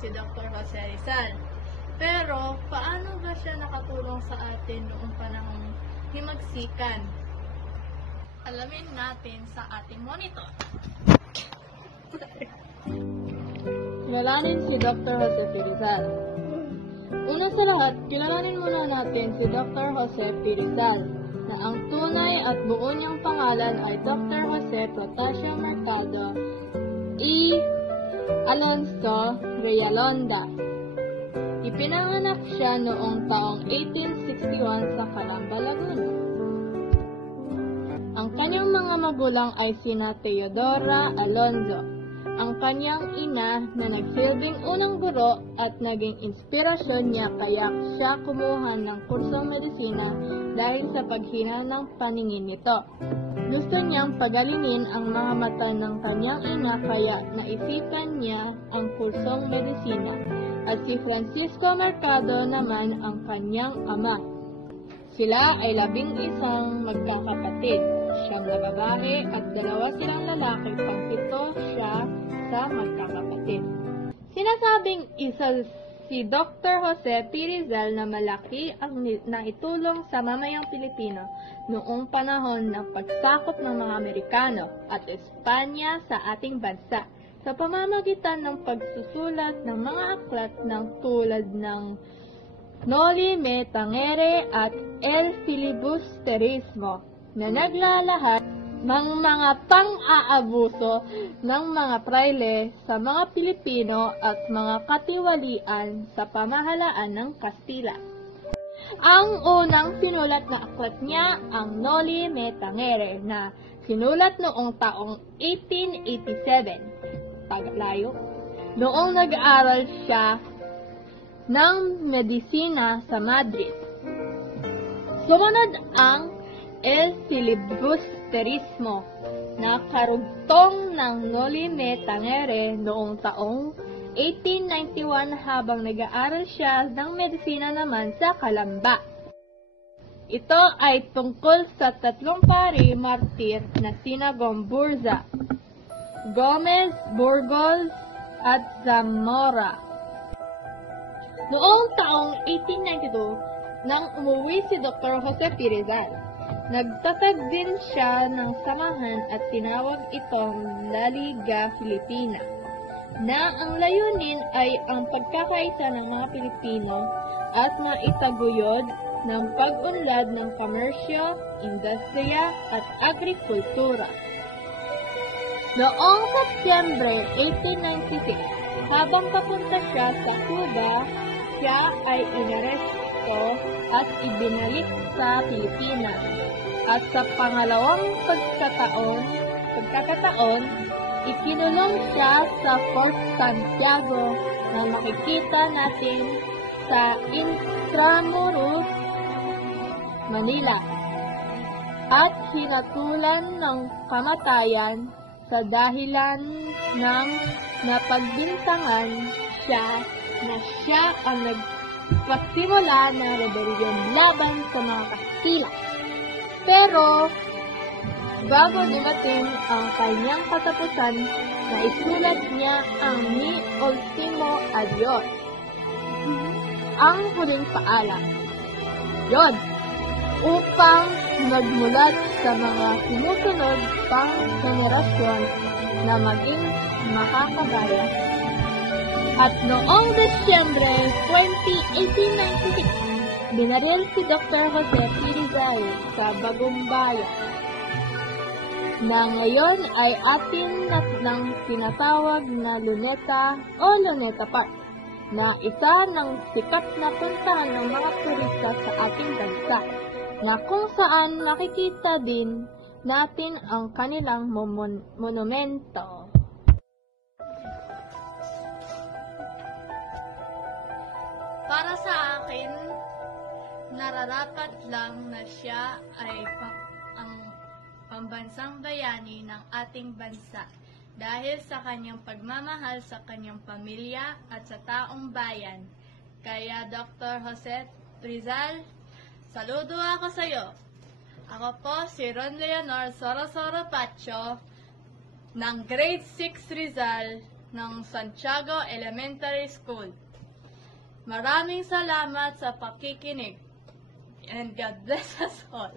si Dr. Jose Rizal. Pero, paano ba siya nakatulong sa atin noong panahong himagsikan? Alamin natin sa ating monitor. Kilalanin si Dr. Jose P. Rizal. Una sa lahat, kilalanin muna natin si Dr. Jose P. Rizal, na ang tunay at buo niyang pangalan ay Dr. Jose Protasio Mercado E. Alonso Realonda. Ipinanganak siya noong taong 1861 sa Calamba, Laguna. Ang kanyang mga magulang ay sina Teodora Alonzo, ang kanyang ina na nagsilbing unang guro at naging inspirasyon niya kaya siya kumuha ng kursong medisina dahil sa paghina ng paningin nito. Gusto niyang pagalingin ang mga mata ng kanyang ina kaya naisipan niya ang kursong medisina at si Francisco Mercado naman ang kanyang ama. Sila ay 11 magkakapatid, 9 na babae at 2 silang lalaki, pang-7 siya sa magkakapatid. Sinasabing isa si Dr. Jose P. Rizal na malaki ang naitulong sa mamayang Pilipino noong panahon ng pagsakop ng mga Amerikano at Espanya sa ating bansa sa pamamagitan ng pagsusulat ng mga aklat ng tulad ng Noli Me Tangere at El Filibusterismo na naglalahat ng mga pang-aabuso ng mga praile sa mga Pilipino at mga katiwalian sa pamahalaan ng Kastila. Ang unang sinulat na aklat niya ang Noli Me Tangere na sinulat noong taong 1887. Paglayo, noong nag-aaral siya ng medisina sa Madrid. Sumunod ang El Filibusterismo na karugtong ng Noli Me Tangere noong taong 1891 habang nag-aaral siya ng medisina naman sa Calamba. Ito ay tungkol sa 3 pari martir na sina Gomburza, Gomez, Burgos at Zamora. Noong taong 1892, nang umuwi si Dr. Jose P. Rizal, nagtatag din siya ng samahan at tinawag itong La Liga Filipina, na ang layunin ay ang pagkakaisa ng mga Pilipino at maitaguyod ng pag-unlad ng komersyo, industriya at agrikultura. Noong Setyembre 1896, habang papunta siya sa Cuba, siya ay inaresto at ibinalik sa Pilipinas. At sa pangalawang pagkakataon, ikinulong siya sa Fort Santiago na makikita natin sa Intramuros, Manila. At hinatulan ng kamatayan sa dahilan ng napagbintangan siya na siya ang nagpasimula ng rebellion laban sa mga Kastila. Pero, bago dumating ang kanyang katapusan, naisulat niya ang Ni Ultimo Adios, ang huling paalam. Yon, upang magmulat sa mga sumusunod pang henerasyon na maging makakabayan. At noong Desyembre 20, 1896, binaril si Dr. Jose P. Rizal sa Bagong Bayan, na ngayon ay atin ng tinatawag na Luneta o Luneta Park, na isa ng sikat na puntahan ng mga turista sa ating bansa, na kung saan makikita din natin ang kanilang monumento. Para sa akin, nararapat lang na siya ay ang pambansang bayani ng ating bansa dahil sa kanyang pagmamahal sa kanyang pamilya at sa taong bayan. Kaya Dr. Jose Rizal, saludo ako sa iyo. Ako po si Ron Leonor Soro-Soro Pacho ng Grade 6 Rizal ng Santiago Elementary School. Maraming salamat sa pakikinig. And God bless us all.